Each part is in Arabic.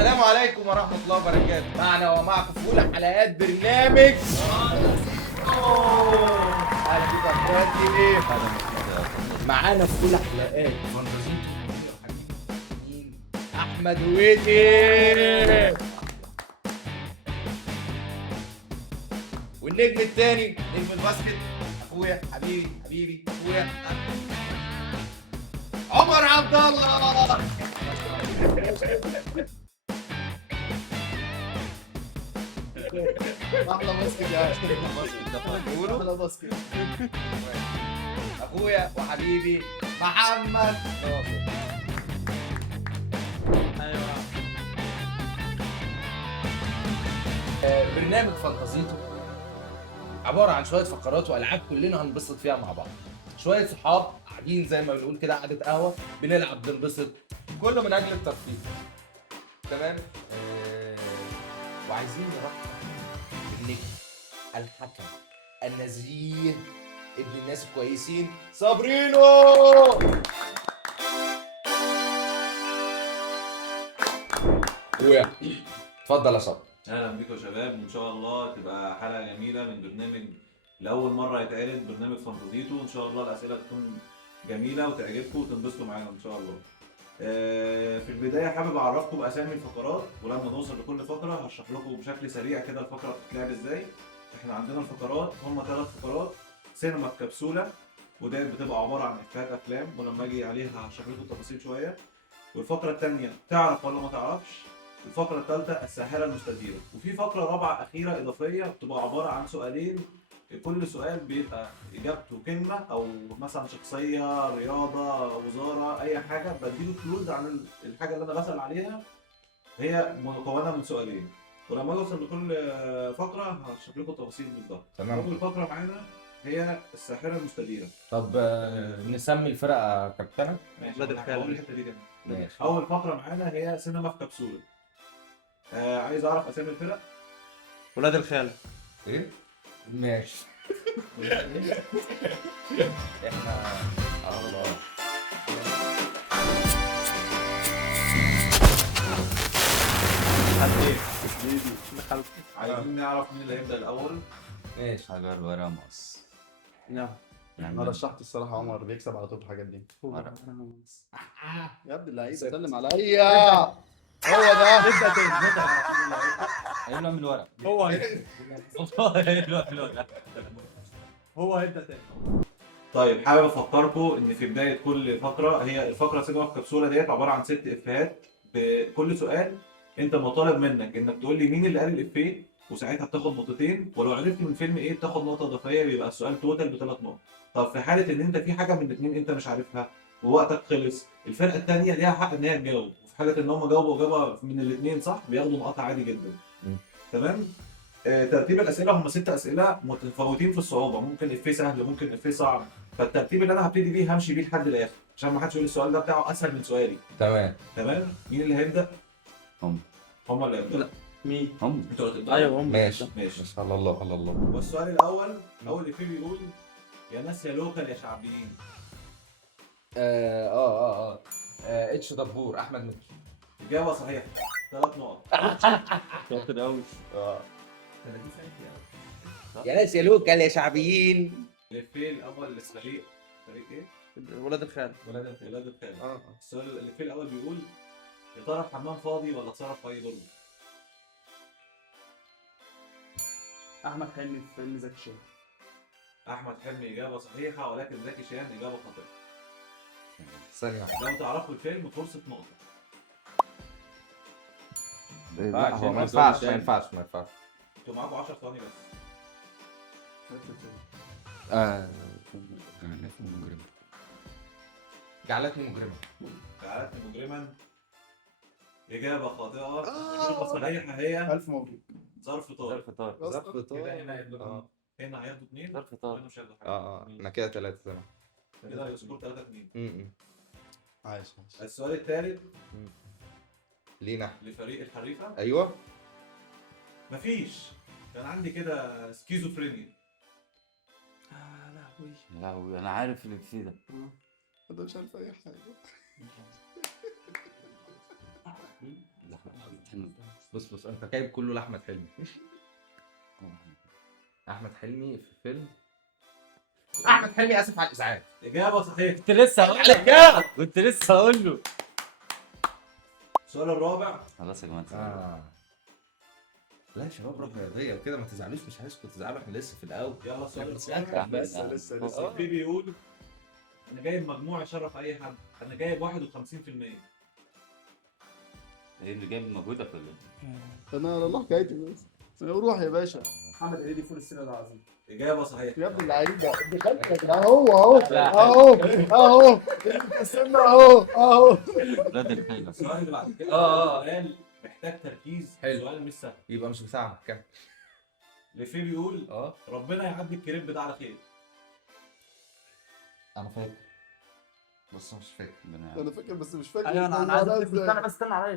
السلام عليكم ورحمة الله وبركاته. معنا ومعكم في أولى حلقات برنامج أهلا بيكم يا أخواتي. معانا في أولى حلقات أحمد هويدي، والنجم الثاني نجم الباسكت أخويا حبيبي أخويا عمر عبد الله. احلى باسكت يا احلى باسكت اخويا وحبيبي محمد ناصر. ايوه برنامج فانتازيتو عباره عن شويه فقرات والعاب كلنا هنبسط فيها مع بعض. شويه صحاب قاعدين زي ما بنقول كده قعده قهوه، بنلعب بنبسط، كله من اجل الترفيه. تمام. وعايزين نرحب بالنجم الحكم النزيه ابن الناس الكويسين صابرينو. اتفضل يا صابر. اهلا بيكم يا شباب، وان شاء الله تبقى حلقه جميله من برنامج لاول مره يتعرض، برنامج فانتازيتو. ان شاء الله الاسئله تكون جميله وتعجبكم وتنبسطوا معانا ان شاء الله. في البدايه حابب اعرفكم باسامي الفقرات، ولما نوصل لكل فقره هشرح لكم بشكل سريع كده الفقره بتتلعب ازاي. احنا عندنا الفقرات هم 3 فقرات: سينما الكبسوله، وديت بتبقى عباره عن افيهات افلام، ولما اجي عليها هشرح لكم التفاصيل شويه. والفقره الثانيه تعرف ولا ما تعرفش. الفقرة الثالثة الساحرة المستديرة. وفي فقرة رابعة أخيرة إضافية بتبقى عبارة عن سؤالين، كل سؤال بيبقى إجابته كلمة أو مثلا شخصية، رياضة، وزارة، أي حاجة. بديله كلوز عن الحاجة اللي أنا بسأل عليها، هي مكونة من سؤالين. ولما أوصل لكل فقرة هشرح لكم التفاصيل بالظبط. تمام. أول فقرة معانا هي الساحرة المستديرة. طب نسمي الفرقه كابتنه. ماشي، هقول الحتة دي كده. ماشي. أول فقرة معانا هي سينما في كبسولة. عايز اعرف اسامي الفرق. ولاد الخالة. ايه؟ ماشي. احنا الله. عايزين نعرف مين اللي هيبدأ الأول. ماشي. حجر ورمص. نعم. يعني انا رشحت الصراحه عمر بيكسب على طول في الحاجات دي. يا ابن اللعيبه سلم عليا. هو ده. ابدا تاني. هيبلع من الورق. هو هيبلع من الورق. هو هيبدا تاني. طيب، حابب افكركم ان في بدايه كل فقره، هي الفقره سينما في كبسوله ديت عباره عن 6 افيهات. بكل سؤال انت مطالب منك انك تقول لي مين اللي قال الافيه، وساعتها بتاخد نقطتين، ولو عرفت من فيلم ايه بتاخد نقطه اضافيه، بيبقى السؤال توتال ب3 نقط. طب في حاله ان انت في حاجه من الاثنين انت مش عارفها ووقتك خلص، الفرقه الثانيه ليها حق ان هي تجاوب، وفي حاله ان هم جاوبوا اجابه من الاثنين صح بياخدوا نقاط عادي جدا. تمام. ترتيب الاسئله هم 6 اسئله متفاوتين في الصعوبه، ممكن افيه سهل ممكن افيه صعب، فالترتيب اللي انا هبتدي بيه همشي بيه لحد الاخر عشان ما حدش يقول السؤال ده بتاعه اسهل من سؤالي. تمام. تمام. مين اللي هيبدا؟ هم اللي هيبدأ. لا. مين؟ هم انتوا اللي هتبدأوا. ايوه هم. ماشي. ماشي. على الله على الله. والسؤال الاول، اول افيه بيقول: يا ناس يا لوكال يا شعبيين. اتش دبور احمد مكي. اجابه صحيحه، 3 نقط. شاطر قوي. 30 ثانيه. يا ناس يا لوكال يا شعبيين. الافيه الاول للفريق، فريق ايه؟ ولاد الخالة. ولاد الخال. اه السؤال الافيه الاول بيقول: يا ترى الحمام فاضي ولا اتصرف في اي دور؟ احمد حلمي في فيلم زكي شان. احمد حلمي اجابه صحيحه، ولكن زكي شان اجابه خاطئه. ثانية واحدة. لو تعرفوا الفيلم فرصه نقطه. لا هو ما ينفعش ما ينفعش ما ينفعش. انتوا معاكم 10 ثواني بس. جعلتني مجرما. جعلتني مجرما اجابه خاطئه. اجابه صحيحه هي الف مبروك. ظرف طارق. فطار. ظرف كده هنا هياخدوا هنا هياخدوا 2، ظرف طارق. وهنا مش هياخدوا حاجه. انا كده 3 زمان. كده السكور 3-2. عايش. السؤال الثالث لينا. لفريق الحريفه. ايوه. مفيش، كان عندي كده سكيزوفرينيا. لهوي. يا لهوي انا عارف اللي فيه ده. انا مش عارف اي حاجه. حلمي. بص انت جايب كله لاحمد حلمي. احمد حلمي في فيلم احمد حلمي اسف على الازعاج. اجابه صحيحه. كنت لسه هقول عليك له كنت لسه هقول له. السؤال الرابع. خلاص يا جماعه. لا يا شباب روح رياضيه وكده ما تزعلوش، مش عايزكم تزعلوا، احنا لسه في الاول. يلا السؤال بس الرابع. أنت- لسه في بيقول انا جايب مجموع يشرف اي حد، انا جايب 51%. ايه اللي جايب مجهودك ولا ايه؟ انا على الله حكايتي بس. روح يا باشا. محمد هنيدي فول الصين العظيم. اجابه صحيحه. يا ابن اللعيبه اهو السن اهو. ولاد الخيلة. السؤال اللي بعد كده سؤال محتاج تركيز، حلو. سؤال مش سهل. يبقى مش بتاعك كام. لفي بيقول ربنا يعدي الكريب ده على خير. انا فاكر بس مش فاكر. انا فاكر بس مش فاكر. ايوه انا عايز استنى بس استنى عليا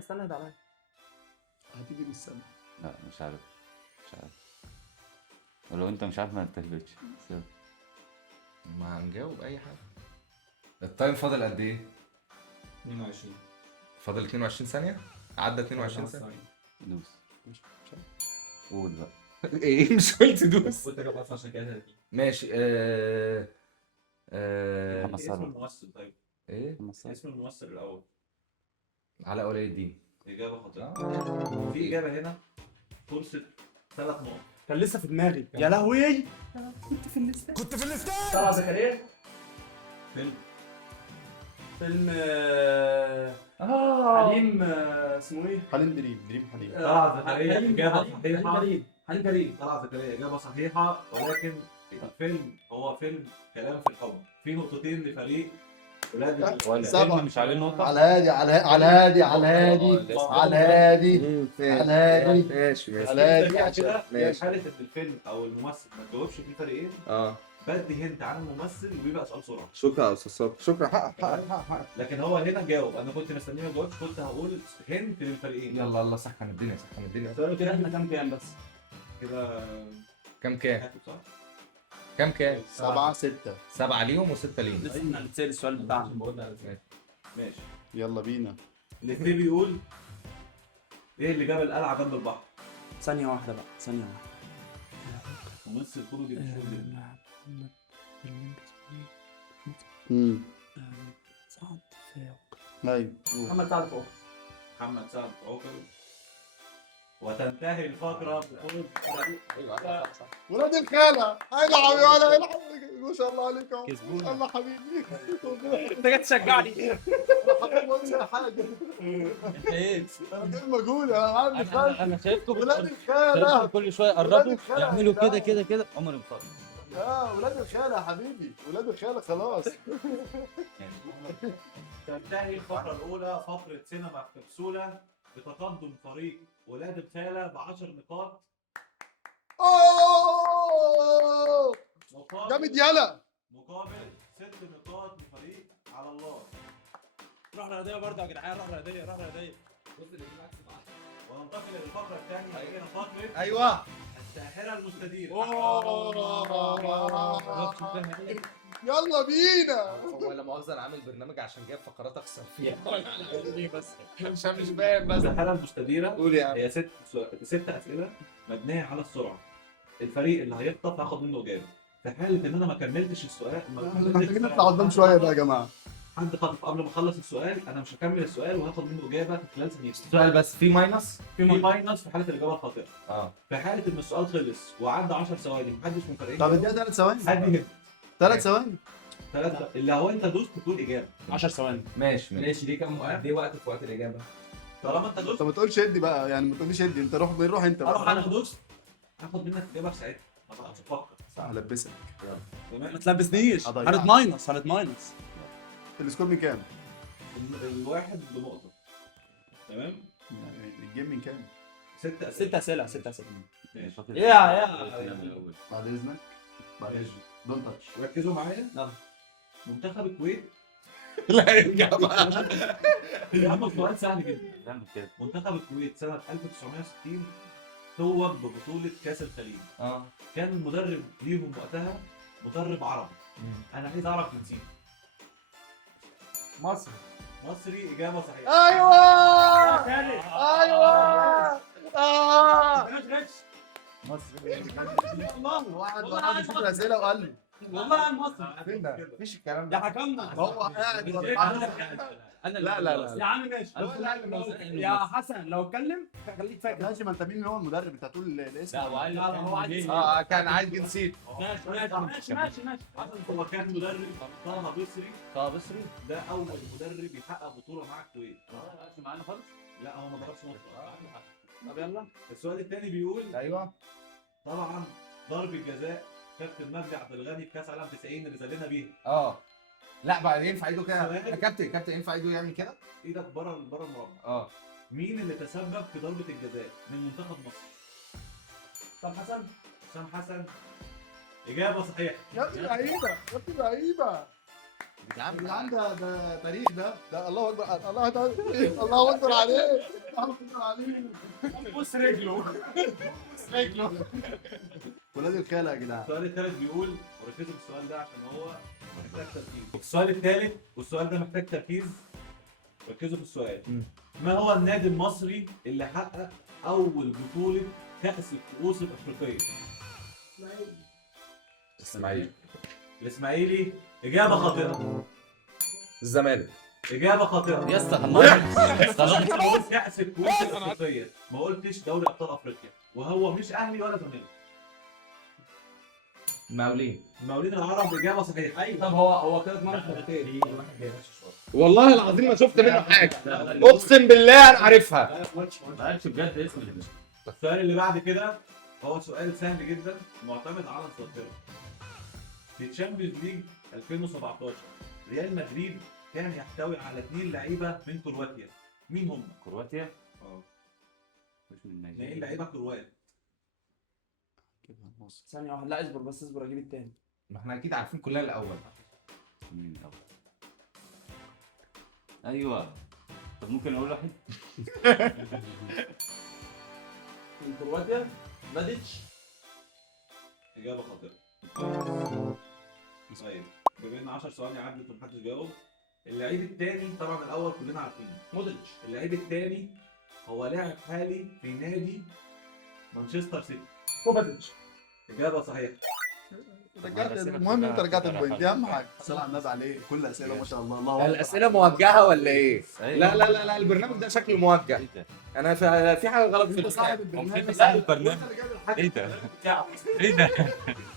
هتيجي من السنه. لا مش عارف. ولو انت مش عارف ما تهبطش. ما هنجاوب اي حاجه. التايم فاضل قد ايه؟ 22. فاضل 22 ثانيه. عدى 22 ثانيه. دوس. قول بقى. ايه مش قلت دوس. وانت جاوبت عشان كده. ماشي محمد اسم صلاح. الممثل طيب. ايه محمد صلاح. اسم الممثل الاول. علاء ولي الدين. اجابه خاطئه. في اجابه هنا فرصه 3 نقط. كان لسه في دماغي يا لهوي. كنت في الليسته طلعت زكريا. فيلم حليم اسمه ايه؟ حليم دريم حليم. طلعت زكريا اجابه صحيحه. حليم كريم. طلعت زكريا اجابه صحيحه، ولكن الفيلم هو فيلم كلام في الحب. في نقطتين لفريق ولاد سبعة. مش عليه نقطة. على هادي على هادي على هادي على هادي على هادي ماشي على هادي كده عشان في ماشي. حاله ان الفيلم او الممثل ما تجاوبش في فريقين بدي هنت عن الممثل وبيبقى سؤال سرعه. شكرا يا استاذ صبري. شكرا حقك. لكن هو هنا جاوب، انا كنت مستنيه ما يجاوبش، كنت هقول هنت للفريقين. يلا الله سخن الدنيا سخن الدنيا. السؤال كده كده احنا كام بس؟ كده كام كام؟ كاتب صح؟ كام 7-6. 7 ليهم و6 ليهم. لسه احنا هنتسال السؤال بتاعنا. ماشي. يلا بينا. الاثنين بيقول ايه اللي جاب القلعه جنب البحر؟ ثانية واحدة بقى ثانية واحدة. ممثل كوميدي مشهور جدا. سعد فاوق. ايوه محمد سعد فاوق. محمد سعد عوكل. وتنتهي الفقره بفوز ولاد الخالة هيلعب يا ولا هيلعب. ما شاء الله عليك اهو. كسبونا. ما شاء الله حبيبي. انت جاي تشجعني. ما قلتش حاجة. انت ايه؟ انا جاي مجهود انا عندي خالة. انا شايفكم ولاد الخالة. كل شويه ولاد قربوا الخالة. يعملوا كده عمر الفرق. ولاد الخالة يا حبيبي. ولاد الخالة خلاص. تنتهي الفقره الاولى فقره سينما في كبسوله بتقدم فريق ولاد الخاله ب 10 نقاط. اوه جامد يلا. مقابل 6 نقاط لفريق على الله. روح رياضية برضه يا جدعان. روح رياضية. وننتقل للفقره الثانيه هي فقره ايوه الساحره المستديره. يلا بينا. هو لا مؤاخذه انا عامل برنامج عشان جايب فقرات اخسر فيها. بس مش باين بس. الساحره المستديره قول يا عم. هي ست اسئله مبنيه على السرعه. الفريق اللي هيخطف هاخد منه اجابه. في حاله ان انا ما كملتش السؤال محتاجين نطلع قدام شوية بقى يا جماعة. حد خطف قبل ما اخلص السؤال انا مش هكمل السؤال وهاخد منه اجابه في خلال ثانيتين. سؤال بس في ماينس. في ماينس في حاله الاجابه الخاطئه. في حاله ان السؤال خلص وعدى 10 ثواني محدش من فريقين. طب اديها 3 ثواني. حد هنا 3 ثواني. 3 اللي هو انت دوست تقول اجابه. 10 ثواني. ماشي دي كام قد ايه وقت في وقت الاجابه؟ طالما انت دوست طب ما تقولش ادي بقى يعني ما تقوليش ادي انت روح انت اروح بقى. انا دوست هاخد منك اجابه في ساعتها ما تقعدش تفكر. هلبسك. تمام. ما تلبسنيش. هضيعك. هنتماينس. السكور من كام؟ الواحد بنقطه. تمام. الجيم من كام؟ 6 6 اسئلة. ماشي. يا بعد اذنك. بعد اذنك. دونت تاتش. ركزوا معايا. منتخب الكويت. لا يرجع بقى. يا سؤال سهل جدا. نعمل كده. منتخب الكويت سنة 1960 توج ببطولة كأس الخليج. كان المدرب ليهم وقتها مدرب عربي. أنا عايز أعرف جنسيته. مصر. مصري. إجابة صحيحة. ايوه خالد. ايوه والله واحد بيشوف الاسئله وقال لي والله المصري فين ده؟ مفيش الكلام يا ده. حكمنا هو قاعد انا لا لا لا يا عم ماشي يا حسن لو اتكلم خليك فاكر ماشي، ما انت مين اللي هو المدرب؟ انت هتقول الاسم. لا وقال لا لا هو عايز كان عايز جنسيته. ماشي حسن هو كان مدرب طه مصري، مصري. ده اول مدرب يحقق بطوله مع الكويت. معانا خالص. لا هو ما دربش مصر. طب يلا السؤال الثاني بيقول ايوه طبعا ضربة جزاء كابتن مجدي عبد الغني في كاس عالم 90 اللي سلمنا بيها. لا بقى ينفع ايده كده يا كابتن ينفع ايده يعمل كده؟ ايدك بره المربع. مين اللي تسبب في ضربة الجزاء من منتخب مصر؟ طب حسن حسام حسن. إجابة صحيحة. يا ابني لعيبه يا ابني لعيبه يا عم يا عم، ده تاريخ ده الله اكبر الله اكبر الله اكبر عليه الله اكبر عليه. بص رجله ولاد الخاله يا جدعان. السؤال الثالث بيقول، وركزوا في السؤال ده عشان هو محتاج تركيز. السؤال الثالث والسؤال ده محتاج تركيز. ركزوا في السؤال. ما هو النادي المصري اللي حقق أول بطولة كأس الكؤوس الأفريقية؟ اسماعيل. الإسماعيلي. إجابة خاطئة. الزمالك. إجابة خاطئة. يا اسطى قلت كأس الكؤوس الأفريقية، ما قلتش دوري أبطال أفريقيا، وهو مش أهلي ولا زمالك. المقاولين العرب. إجابة صحيحة. أيوة. طب هو كده اتمرن مرتين والله العظيم ما شفت منه حاجه، اقسم بالله انا عارفها. ما قالش بجد اسم السؤال اللي بعد كده هو سؤال سهل جدا معتمد على الذاكرة. في تشامبيونز ليج 2017 ريال مدريد كان يحتوي على 2 لعيبة من كرواتيا. مين هم؟ كرواتيا؟ مش من 2 نيجيريا. لعيبة كروات. ثانية واحدة لا اصبر بس اصبر اجيب التاني. ما احنا اكيد عارفين كلنا الاول. مين الأول؟ ايوه. طب ممكن اقول واحد؟ من كرواتيا ماديتش. إجابة خاطئة. طيب بما إن 10 ثواني عدت ومحدش جاوب، اللعيب الثاني طبعا الأول كلنا عارفينه. مودريتش. اللعيب الثاني هو لاعب حالي في نادي مانشستر سيتي. كوفازيتش. إجابة صحيحة. رجعت المهم انت رجعت البوينت دي اهم حاجه. صلى على النبي عليه كل اسئله ما شاء الله الله أكبر. الاسئله موجهه ولا ايه؟ أيوة. لا البرنامج ده شكله موجه. ايه ده؟ انا في حاجه غلط في انت صاحب البرنامج. البرنامج. انت صاحب البرنامج. وانت اللي جايب الحاجه. ايه ده؟ ايه ده؟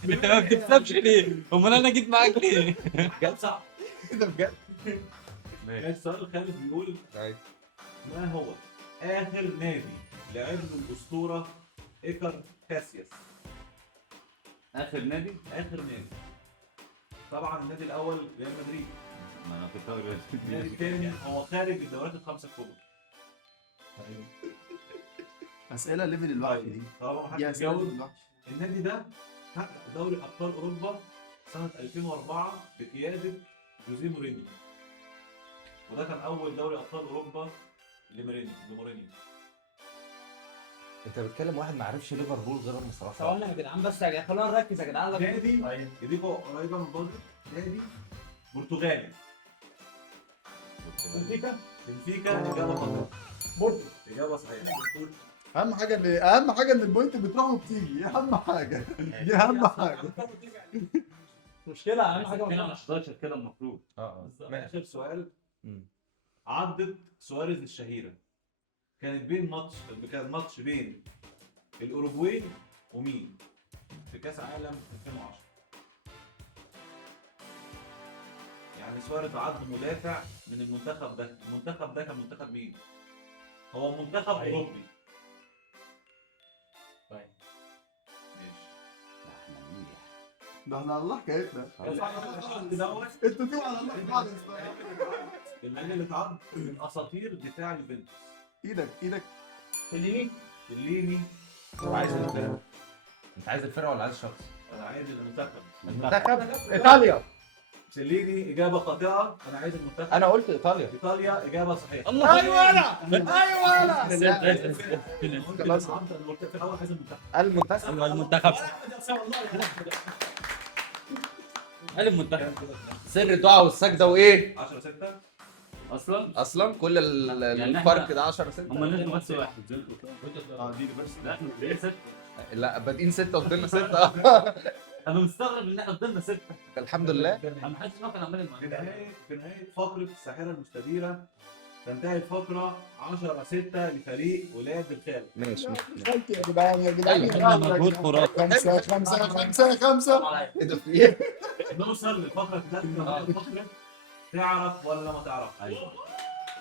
انت ما بتكسبش ليه؟ امال انا جيت معاك ليه؟ جاب صح. ده بجد. السؤال الخامس بيقول ما هو آخر نادي لعب له الأسطورة إيكار كاسياس؟ اخر نادي؟ آخر نادي. طبعا النادي الأول ريال مدريد. ما انا كنت هقول النادي الثاني هو خارج الدوريات الخمسة الكبرى. اسئله ليفل الوحش دي. طالما دي محدش اسئله ليفل جاوب، الوحش. النادي ده حقق دوري أبطال أوروبا سنة 2004 بقيادة جوزيه مورينيو. وده كان أول دوري أبطال أوروبا لمورينيو. انت بتكلم واحد ما عرفش ليفربول غير المصرف. ثواني يا جدعان بس يا جدعان خلونا نركز يا جدعان. نادي ايديكو قريبه من بعض. نادي برتغالي. بنفيكا. إجابة خاطئة. بورتو. إجابة صحيحة. اهم حاجه ان البوينت بتروح وبتيجي، دي اهم حاجه دي اهم حاجه. مشكلة أهم حاجة كده 11 كده المفروض. آخر سؤال. عضة سواريز الشهيرة كان ماتش بين الأوروجواي ومين في كأس عالم 2010. يعني سواريز عض مدافع من المنتخب ده. المنتخب ده كان منتخب مين؟ هو منتخب أوروبي. ماشي. ده احنا على الله حكايتنا. دوت انتوا تقولوا على الله خالص. اللعيب اللي اتعض من اساطير دفاع يوفنتوس. ايدك الليني. عايز الفرقه. انت عايز الفرقه ولا عايز الشخص؟ انا عايز المنتخب. المنتخب ايطاليا. سيليني اجابه خاطئه. انا عايز المنتخب. انا قلت ايطاليا. ايطاليا اجابه صحيحه. ايوه انا خلاص انا قلت في الاول عايز المنتخب. المنتخب. المنتخب. المنتخب. سر الدعاء والسجده وايه 10-6 اصلا كل يعني الفرق ده 10 6. هم لازم بس واحد. اه دي بس. لا احنا ليه 6 لا بادئين 6 وفضلنا 6. انا مستغرب ان احنا فضلنا 6. الحمد لله. انا ما حدش كان عمال في نهاية فقرة الساحرة المستديرة تنتهي الفقرة 10-6 لفريق ولاد الخالد. ماشي. يا جدعان يا جدعان مجهود خرافي. 5 5 5 5. ايه ده في ايه؟ نوصل للفقرة الثالثة، فقرة تعرف ولا ما تعرف. ايوه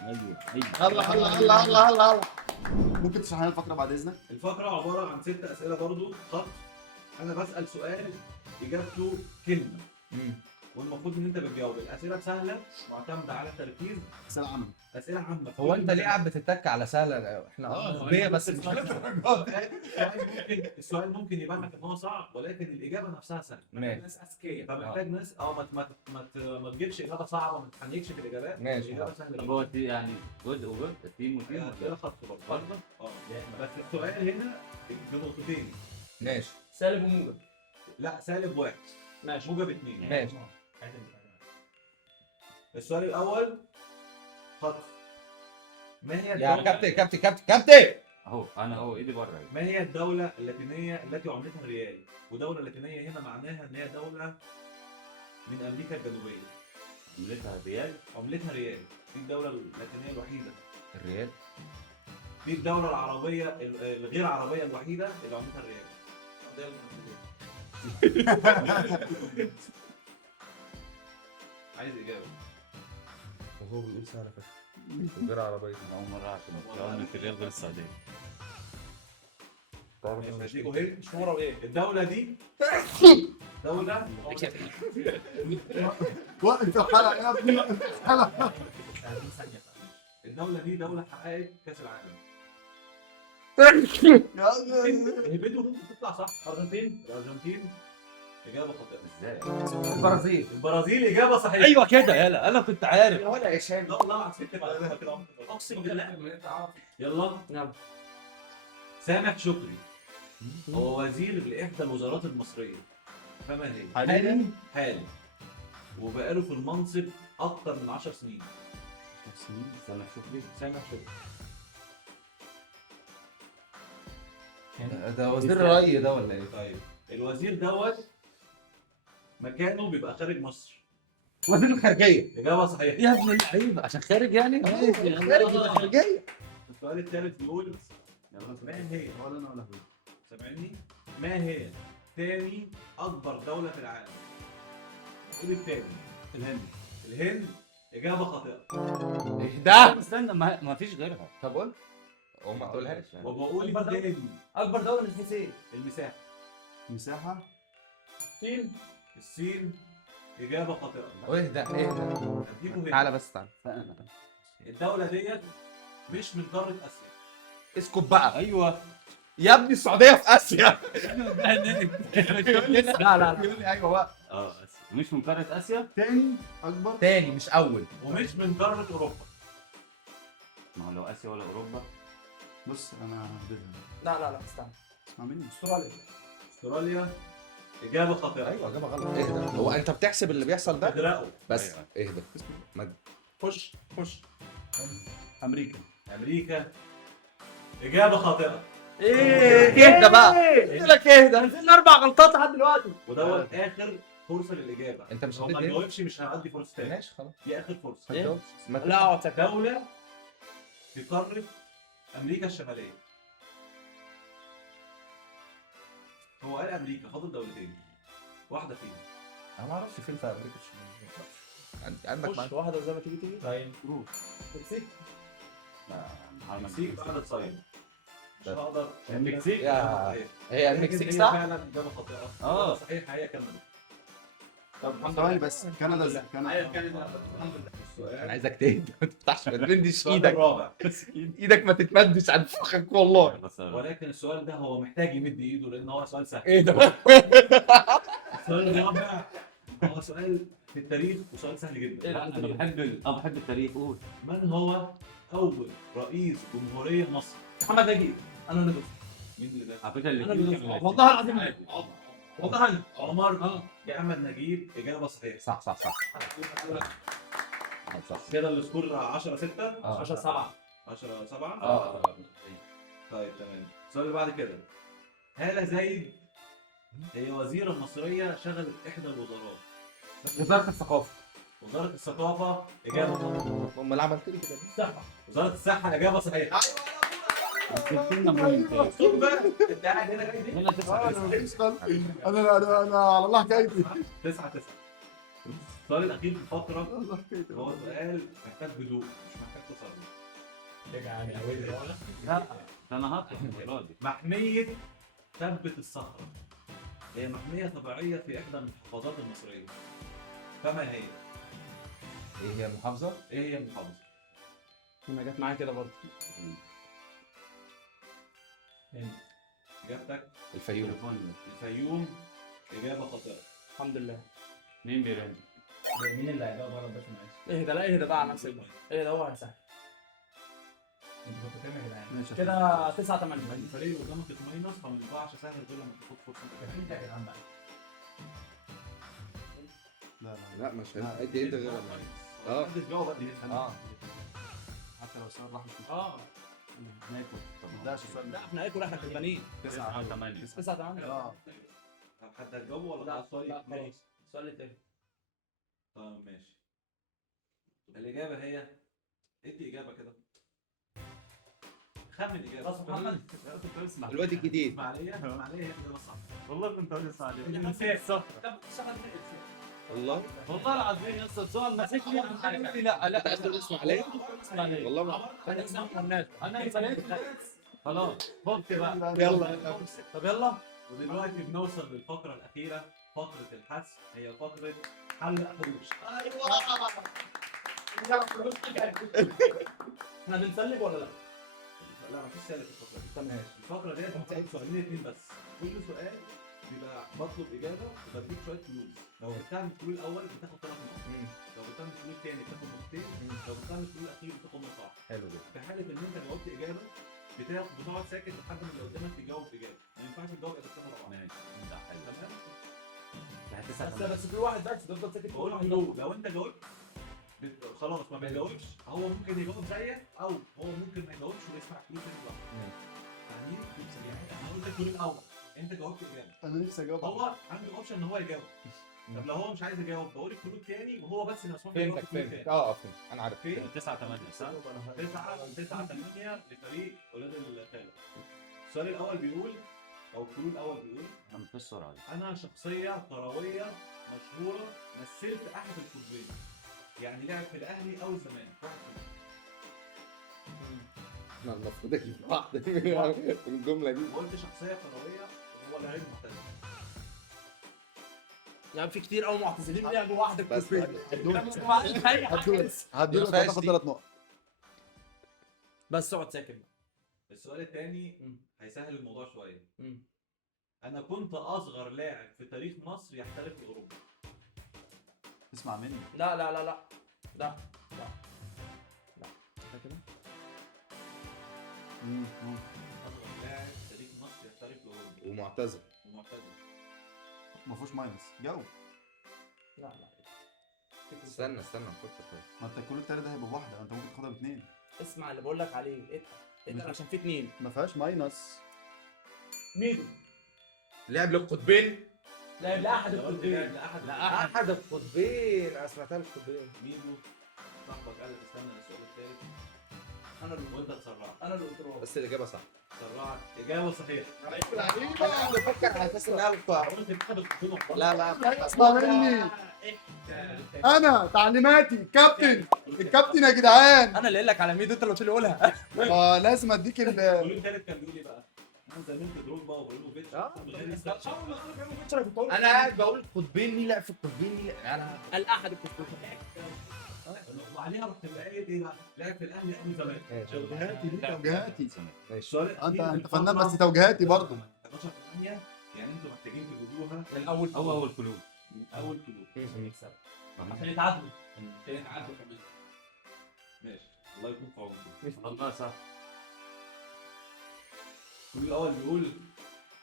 ايوه الله الله الله الله الله. ممكن تشرح لنا الفقرة بعد إذنك؟ الفقرة عبارة عن 6 أسئلة برضو خط. أنا بسأل سؤال إجابته كلمة، والمفروض إن أنت بتجاوب. الأسئلة سهلة معتمدة على التركيز، أسئلة عامة. أسئلة عامة. هو انت ليه قاعد بتتك على سهله؟ احنا اغبياء بس مش السؤال ممكن يبان لك إن هو صعب، ولكن الإجابة نفسها سهلة. ماشي. ناس أذكياء، فمحتاج ناس ما تجيبش إجابة صعبة، ما تتحنكش في الإجابات. ماشي. الإجابة سهلة طب هو يعني جزء وجزء تيم وتيم أسئلة خط برضه. بس السؤال هنا بنقطتين. ماشي. سالب وموجب. لا سالب 1. ماشي. موجب 2. ماشي. السؤال الأول خط. ما هي يا الدولة كابتن اهو انا اهو ايدي بره. ما هي الدولة اللاتينية التي عملتها الريال؟ ودولة لاتينية هنا معناها إن هي دولة من أمريكا الجنوبية. عملتها ريال. عملتها ريال. دي الدولة اللاتينية الوحيدة. الريال. دي الدولة العربية الغير عربية الوحيدة اللي عملتها الريال. عايز إجابة. وهو بيقول سهله فشخ. غير عربيه. انا اول مره اعرف ان في الريال غير السعوديه. ماشي هديكوا هنا. شهورة وايه؟ الدولة دي دولة وقف الحلقة يا ابني، وقف الحلقة. الدولة دي دولة حققت كأس العالم. يا ابني. الهبدو ممكن تطلع صح. أرجنتين. الأرجنتين إجابة خاطئة. ازاي؟ البرازيل. البرازيل إجابة صحيحة. ايوه كده يلا انا كنت عارف. ولا يا شام. لا والله العظيم كده كده. أقسم بالله. يلا. نعم. سامح شكري هو وزير لإحدى الوزارات المصرية، فما هي؟ حاليا حالي. وبقاله في المنصب أكتر من 10 سنين. سامح شكري. سامح شكري. ده وزير الري ده ولا ايه؟ طيب الوزير دوت مكانه بيبقى خارج مصر. وزير الخارجيه. إجابة صحيحة. يا ابن اللعيبه عشان خارج يعني. الخارجيه. السؤال الثالث بيقول ما هي؟ ولا انا ولا هو. سامعني؟ ما هي تاني أكبر دولة في العالم؟ قول التاني. الهند. الهند. إجابة خاطئة. ايه ده؟ استنى ما فيش غيرها. طب قول. هو ما تقولهاش. وبقول التاني. أكبر دولة من حيث إيه؟ المساحة. مساحة. الصين. الصين. إجابة خاطئة. ايه ده؟ ايه ده؟ هديكوا هنا. تعالى بس تعالى. الدولة ديت مش من قارة آسيا. اسكت بقى. ايوه. يا ابني السعوديه في اسيا. لا لا يقول لي ايوه بقى. مش من قاره اسيا. تاني أكبر. تاني مش اول. ومش من قارة أوروبا. ما هو لو اسيا ولا اوروبا. بص أنا ههبدها. لا استنى. اسمع مني. استراليا. استراليا. إجابة خاطئة. ايوه اجابه غلط. ايه ده؟ هو انت بتحسب اللي بيحصل ده؟ اغرقوا. بس أيوة. اهدى. خش. أمريكا. أمريكا. إجابة خاطئة. ايه اهدى بقى. قلت لك اهدى. نزلنا 4 غلطات لحد دلوقتي. ودوت آخر فرصة للإجابة. انت مش لو ما هتدي. جاوبش مش هنعدي فرصة تاني. ماشي خلاص. دي آخر فرصة. ما تجاوبش. ما لا اقعد ساكت. دولة في قارة أمريكا الشمالية. هو قال أمريكا، فاضل دولتين. واحدة فيهم. انا ما اعرفش فين في امريكا الشماليه. عندك خش معاك. واحدة زي ما تيجي تيجي. طيب المكسيك. المكسيك بعد الصين. مش هقدر. المكسيك. يا هي المكسيك هي صح؟ فعلا إجابة خاطئة. آه. صحيح هي كندا. طب ثواني بس. كندا. انا عايزك تهدى. ما تفتحش ما تمدش السؤال ايدك. الرابع. ايدك ما تتمدش عن فخك والله. ولكن السؤال ده هو محتاج يمد ايده لان هو سؤال سهل. ايه ده بقى؟ السؤال الرابع هو سؤال في التاريخ وسؤال سهل جدا. لا انا بحب التاريخ. قول. من هو اول رئيس جمهورية مصر؟ محمد نجيب. أنا اللي دوست. مين اللي ده؟ على فكره أنا اللي اللي دوست. والله العظيم أنا. والله أنا. عمر محمد نجيب. اجابة صحيحة. صح صح صح. صح. كده السكور 10-6. 10-7. 10-7. اه. طيب تمام. السؤال اللي بعد كده هالة زايد هي وزيرة مصرية شغلت إحدى الوزارات. وزاره الثقافه. وزارة الثقافة إجابة. امال عملت لي كده؟ وزارة الصحة إجابة صحيحة. قلنا بوينت. شوف بقى أنت قاعد هنا جاي قلنا 9 انا على الله حكايتي. 9-9. السؤال الأخير في الفقرة الله حكايتي. هو سؤال محتاج هدوء مش محتاج تصرف. لا انا هطلع المره دي. محمية تبة الصخرة هي محمية طبيعية في إحدى المحافظات المصرية. فما هي؟ ايه هي المحافظه؟ إيه هي المحافظة؟ انا جت معايا كده برضه. إجابتك الفيوم. تليفون. الفيوم. إجابة خاطئة. الحمد لله. مين بيرن؟ مين اللي هيجاوب غلط بس معلش؟ اهدى لا اهدى بقى على نفسك بقى. اهدى هو هيسهل. انتوا كنتوا كام يا جدعان؟ ماشي كده 9-8. الفريق اللي قدامك اتماينص فما ينفعش سهل غير لما تاخد فرصة. انت يا جدعان بقى. لا مش لا. انت غير اه. محدش جاوب قد اه. حتى لو السؤال راح مش مشكلة. اه ناكل. طب ما تبداش السؤال لا ده. احنا هناكل احنا كسبانين. 9-8. 9-8. اه طب حد هتجاوبه ولا لا خلاص السؤال لا التاني؟ خلاص السؤال التاني. طب ماشي. الإجابة هي ادي إجابة كده. خمن إجابة. خلاص محمد. الواد الجديد. إسماعيلية هي الإجابة الصح. والله كنت عايز اسمع عليه. والله والله العظيم يا اسطى السؤال ماسكني. لا لا انت عايز تسمع عليا؟ عليه. والله ما انا اسمع الناس. انا سالت خلاص فوت بقى. يلا. طب يلا. ودلوقتي بنوصل للفقرة الأخيرة فقرة الحث هي فقرة حل حلوش. احنا بنسلك ولا لا؟ لا مفيش سالك الفقرة دي. تمام. الفقرة ديت هتبقى سؤالين اتنين بس. كل سؤال بيبقى بطلب إجابة وبديك شوية فلوس. لو جبتها من الفلوس الأول بتاخد 3 نقط. لو جبتها من الفلوس التاني بتاخد نقطتين. لو جبتها من الفلوس الأخير بتاخد نقطة واحدة. حلو جدا. في حالة إن أنت جاوبت إجابة بتقعد ساكت لحد ما اللي قدامك يجاوب إجابة. ما ينفعش تجاوب إجابتين ورا بعض. ماشي ده حلو. تمام؟ بس في واحد بس تفضل ساكت. بقول له لو انت جاوبت خلاص ما بيجاوبش هو ممكن يجاوب زيك او هو ممكن ما يجاوبش ويسمع فلوس يطلع. فاهمين؟ يعني انا قلت لك الاول انت جاوبت اجابه انا نفسي اجاوب. هو عنده اوبشن ان هو يجاوب. طب لو هو مش عايز يجاوب بقول الكلود تاني وهو بس مسموح له يجاوب فهمتك الكلود فهمتك. تاني. اه فهمت. انا عارف. 9-8 صح؟ 9-8 لفريق ولاد الخالة. السؤال الاول بيقول او الكلود الاول بيقول انا مفيش سرعه دي. انا شخصيه كرويه مشهوره مثلت احد القطبين يعني لعب في الاهلي او الزمالك واحد فيهم. انا المفروض اجيب واحده من الجمله دي. وقلت شخصيه كرويه وهو لعيب محترف. يعني في كتير قوي معتزلين لعبوا واحده بس هدول ما هدول فيهاش هتاخد دي. 3 نقط. بس اقعد ساكت. السؤال الثاني مم. هيسهل الموضوع شويه. مم. انا كنت اصغر لاعب في تاريخ مصر يحترف في اوروبا. اسمع مني. لا لا لا لا لا لا لا كده. اصغر لاعب في تاريخ مصر يحترف في اوروبا ومعتزل. ومعتزل. ما فيهوش ماينس. جاوب. لا لا استنى نفكر شويه. ما انت الكل التاني ده هيبقى بواحده انت ممكن تاخدها باثنين. اسمع اللي بقول لك عليه. اتقل عشان في اتنين. ما فيهاش ماينس. ميدو لعب للقطبين. لا لاحد لو قلت القطبين. لاعب لاحد احد القطبين. انا سمعتها القطبين. ميدو صاحبك قال لك استنى السؤال الثالث انا اللي وانت قلت اتسرعت. انا اللي قلت بس الاجابه صح. اتسرعت اجابه صحيحه. انا بفكر على اساس انها القطبين. قلت لاحد القطبين لا اسمع مني. انا تعليماتي كابتن. الكابتن يا جدعان. انا اللي قايل لك على ميدو انت اللي قلت لي قولها. لازم اديك الجول الثالث كان بيقول ايه بقى؟ انا زميلت دروجبا وابراهيموفيتش من غير يستطيع. انا قاعد بقول القطبين مين لعب في القطبين مين انا الاحد القطبين. وعليها رحت لقيت ايه بقى؟ لعب في الاهلي او الزمالك. توجيهاتي دي توجيهاتي. ماشي. السؤال الأخير انت في فنان الفقرة بس توجيهاتي برضه. 11 8 يعني انتوا محتاجين تجيبوها من اول اول كلوب. من اول كلوب. عشان يتعادلوا. عشان يتعادلوا كمان. ماشي الله يكون في عونكم. والله صح. الكلوب الاول بيقول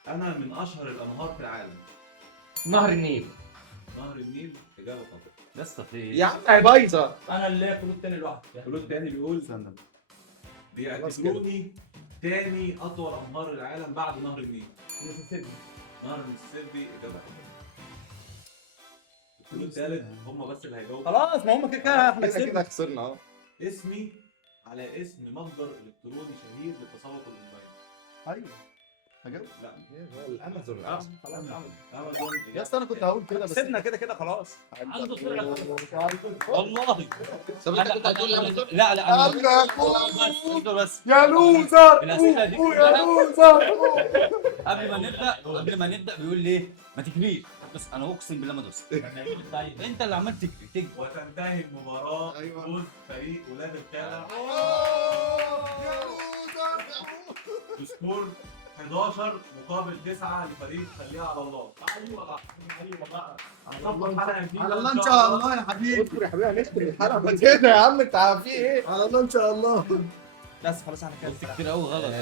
انا من اشهر الانهار في العالم. نهر النيل. نهر النيل اجابه خاطئه. يا اسطى في يا عم هي بايظه. انا اللي هي كلود تاني لوحدي. الكلوب الثاني بيقول استنى. بيعتبروني تاني اطول انهار العالم بعد نهر النيل؟ نهر المسيسيبي. اجابه الكل الثالث هم بس اللي هيجاوبوا. خلاص ما هم كده كده احنا احنا كده كسبنا. خسرنا اهو. اسمي على اسم متجر الكتروني شهير للتسوق الاونلاين. ايوه هجاوب. لا الامازون. خلاص امازون. يا اسطى انا كنت هقول كده بس كسبنا كده كده خلاص. عنده سرعه والله. طب انت كنت هتقول الامازون؟ لا لا الله بس يا لوزر الأسئلة دي يا لوزر. قبل ما نبدا بيقول ليه ما تجريش، بس انا اقسم بالله ما دوست. انت اللي عمال تجري. وتنتهي المباراة أيوة. فوز فريق ولاد الخالة بسكور 11 مقابل 9 لفريق خليها على الله. ايوه بقى هنظبط حلقة جديدة على الله ان شاء الله يا حبيبي. اصبر يا حبيبي هنختم الحلقه. ما كده يا عم انت في ايه؟ على الله ان شاء الله. بس خلاص احنا قلت كده كتير قوي غلط.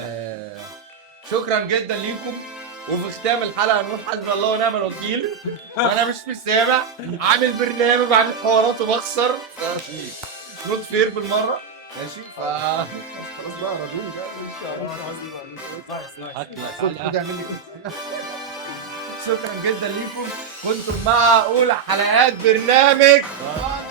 شكرا جدا ليكم. وفي ختام الحلقه نقول حسبي الله ونعم الوكيل. انا مش في السابع، عامل برنامج وعامل حوارات وبخسر. نوت فير بالمره. ماشي خلاص بقى رجوني خد اعمل لي كده. شكرا جدا ليكم. كنتم مع اولى حلقات برنامج بقى.